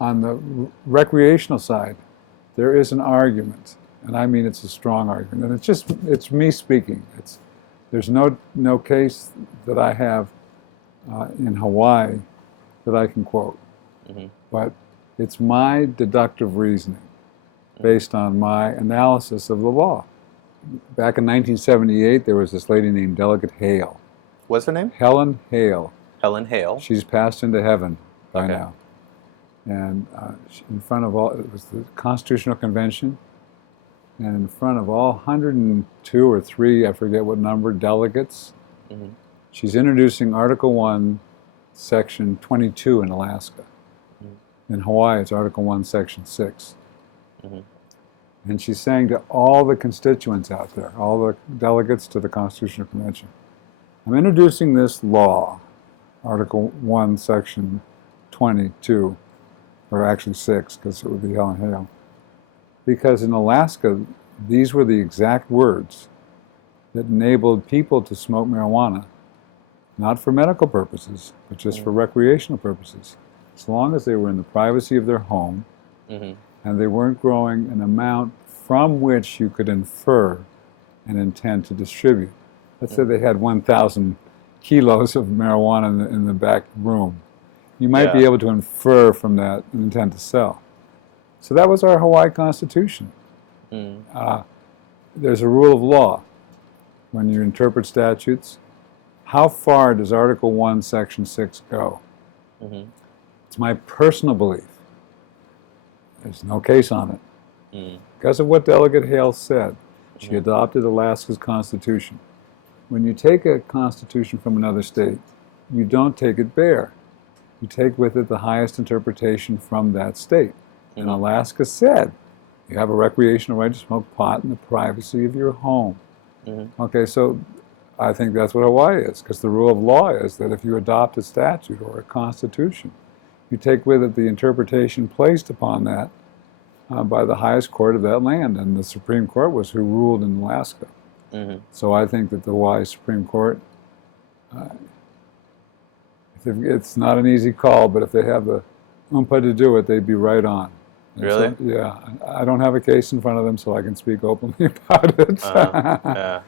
On the recreational side, there is an argument, and I mean it's a strong argument, and it's me speaking. There's no case that I have in Hawaii that I can quote, but it's my deductive reasoning based on my analysis of the law. Back in 1978, there was this lady named Delegate Hale. What's her name? Helen Hale. Helen Hale. She's passed into heaven by now. And in front of all, it was the Constitutional Convention, and in front of all 102 or 3, I forget what number, delegates, she's introducing Article 1, Section 22 in Alaska. In Hawaii, it's Article 1, Section 6. And she's saying to all the constituents out there, all the delegates to the Constitutional Convention, I'm introducing this law, Article 1, Section 22, or actually 6, because it would be Helen Hale. Because in Alaska, these were the exact words that enabled people to smoke marijuana, not for medical purposes, but just for recreational purposes, as long as they were in the privacy of their home, and they weren't growing an amount from which you could infer an intent to distribute. Let's say they had 1,000 kilos of marijuana in the back room. You might be able to infer from that an intent to sell. So that was our Hawaii Constitution. There's a rule of law when you interpret statutes. How far does Article 1, Section 6 go? It's my personal belief. There's no case on it. Because of what Delegate Hale said. She adopted Alaska's Constitution. When you take a constitution from another state, you don't take it bare. You take with it the highest interpretation from that state. And Alaska said, you have a recreational right to smoke pot in the privacy of your home. Okay, so I think that's what Hawaii is, because the rule of law is that if you adopt a statute or a constitution, you take with it the interpretation placed upon that by the highest court of that land, and the Supreme Court was who ruled in Alaska. So I think that the Hawaii Supreme Court, it's not an easy call, but if they have the umpah to do it, they'd be right on. And really? So, yeah. I don't have a case in front of them, so I can speak openly about it.